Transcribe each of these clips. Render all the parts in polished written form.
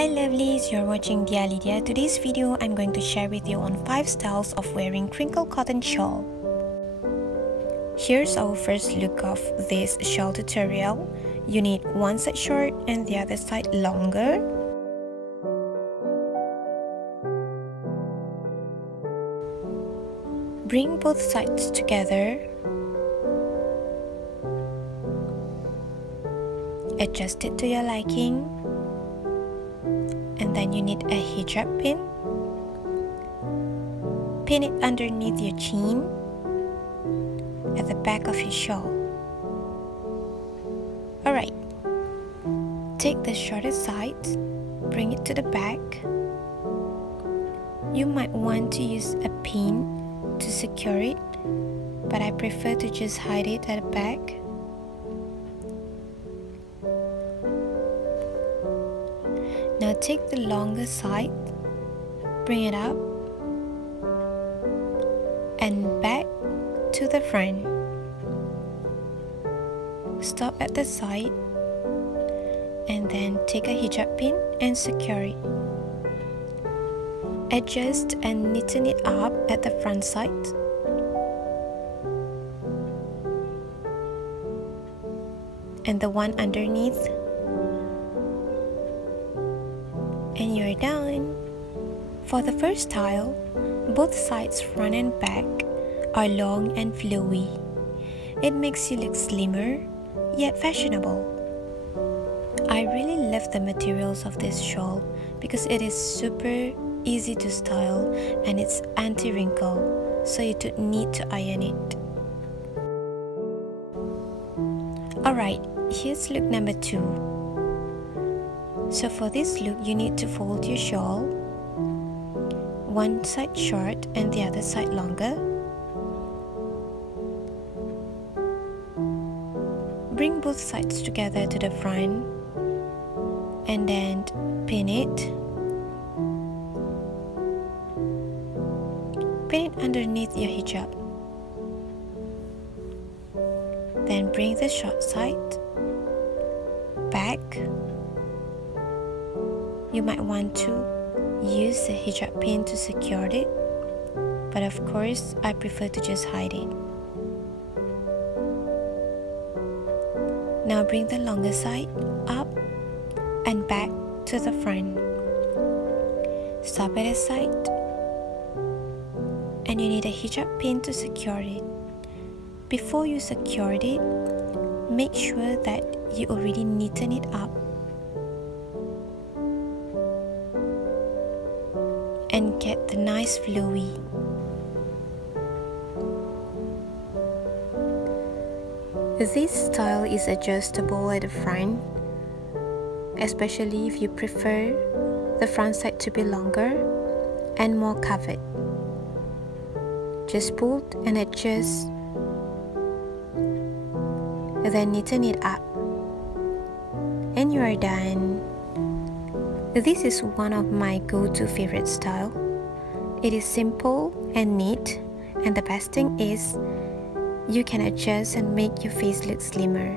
Hi lovelies, you're watching Dia Lydia. Today's video I'm going to share with you on 5 styles of wearing crinkle cotton shawl. Here's our first look of this shawl tutorial. You need one side short and the other side longer. Bring both sides together. Adjust it to your liking. And then you need a hijab pin. Pin it underneath your chin at the back of your shawl. Alright, take the shorter side, bring it to the back. You might want to use a pin to secure it, but I prefer to just hide it at the back. Now take the longer side, bring it up and back to the front. Stop at the side and then take a hijab pin and secure it. Adjust and neaten it up at the front side. And the one underneath. And you're done. For the first style, both sides front and back are long and flowy. It makes you look slimmer yet fashionable. I really love the materials of this shawl because it is super easy to style and it's anti-wrinkle, so you don't need to iron it. Alright, here's look number 2. So for this look, you need to fold your shawl, one side short and the other side longer. Bring both sides together to the front and then pin it. Pin it underneath your hijab. Then bring the short side back. You might want to use the hijab pin to secure it, but of course I prefer to just hide it. Now bring the longer side up and back to the front. Stop at the side and you need a hijab pin to secure it. Before you secured it, make sure that you already neaten it up and get the nice flowy. This style is adjustable at the front, especially if you prefer the front side to be longer and more covered. Just pull and adjust, then neaten it up, and you are done. This is one of my go-to favorite style. It is simple and neat, and the best thing is you can adjust and make your face look slimmer.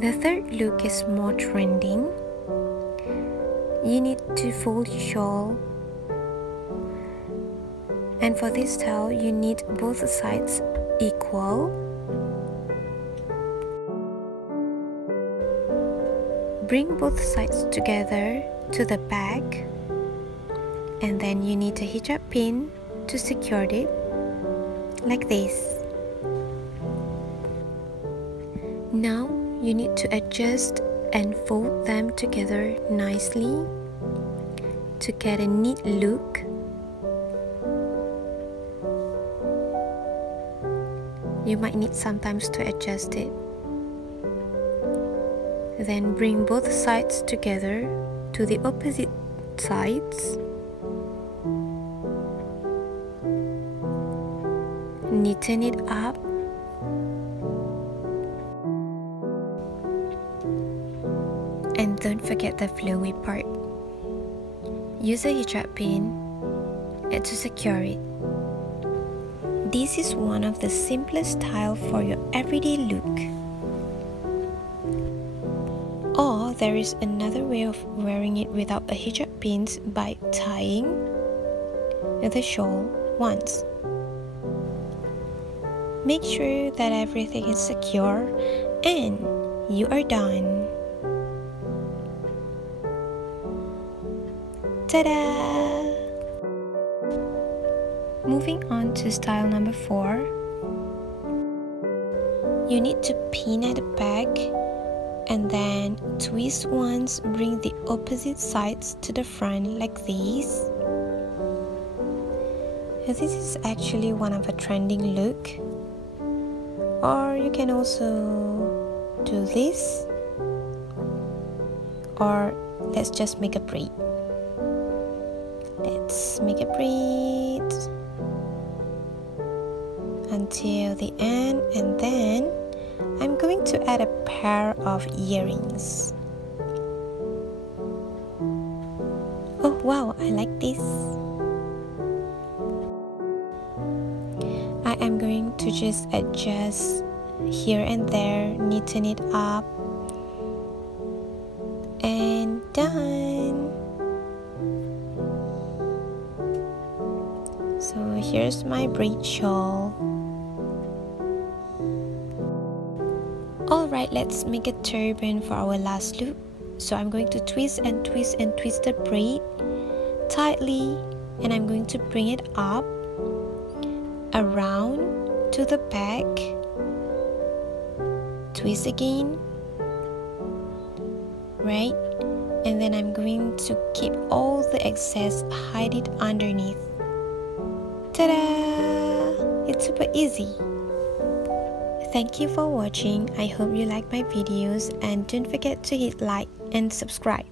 The third look is more trending. You need to fold your shawl, and for this style you need both sides equal. Bring both sides together to the back, and then you need a hijab pin to secure it, like this. Now you need to adjust and fold them together nicely to get a neat look. You might need sometimes to adjust it. Then bring both sides together to the opposite sides. Neaten it up don't forget the flowy part. Use a hijab pin to secure it. This is one of the simplest style for your everyday look. Or there is another way of wearing it without a hijab pins by tying the shawl once. Make sure that everything is secure and you are done. Ta-da! Moving on to style number 4. You need to pin at the back and then twist once, bring the opposite sides to the front like this. This is actually one of a trending look. Or you can also do this, or let's just make a braid. Let's make a braid until the end, and then I'm going to add a pair of earrings. Oh wow, I like this. I am going to just adjust here and there, neaten it up, and done. So here's my braid shawl. Alright, let's make a turban for our last look. So I'm going to twist and twist and twist the braid tightly, and I'm going to bring it up around to the back, twist again, right, and then I'm going to keep all the excess, hide it underneath. Ta-da! It's super easy. Thank you for watching. I hope you like my videos, and don't forget to hit like and subscribe.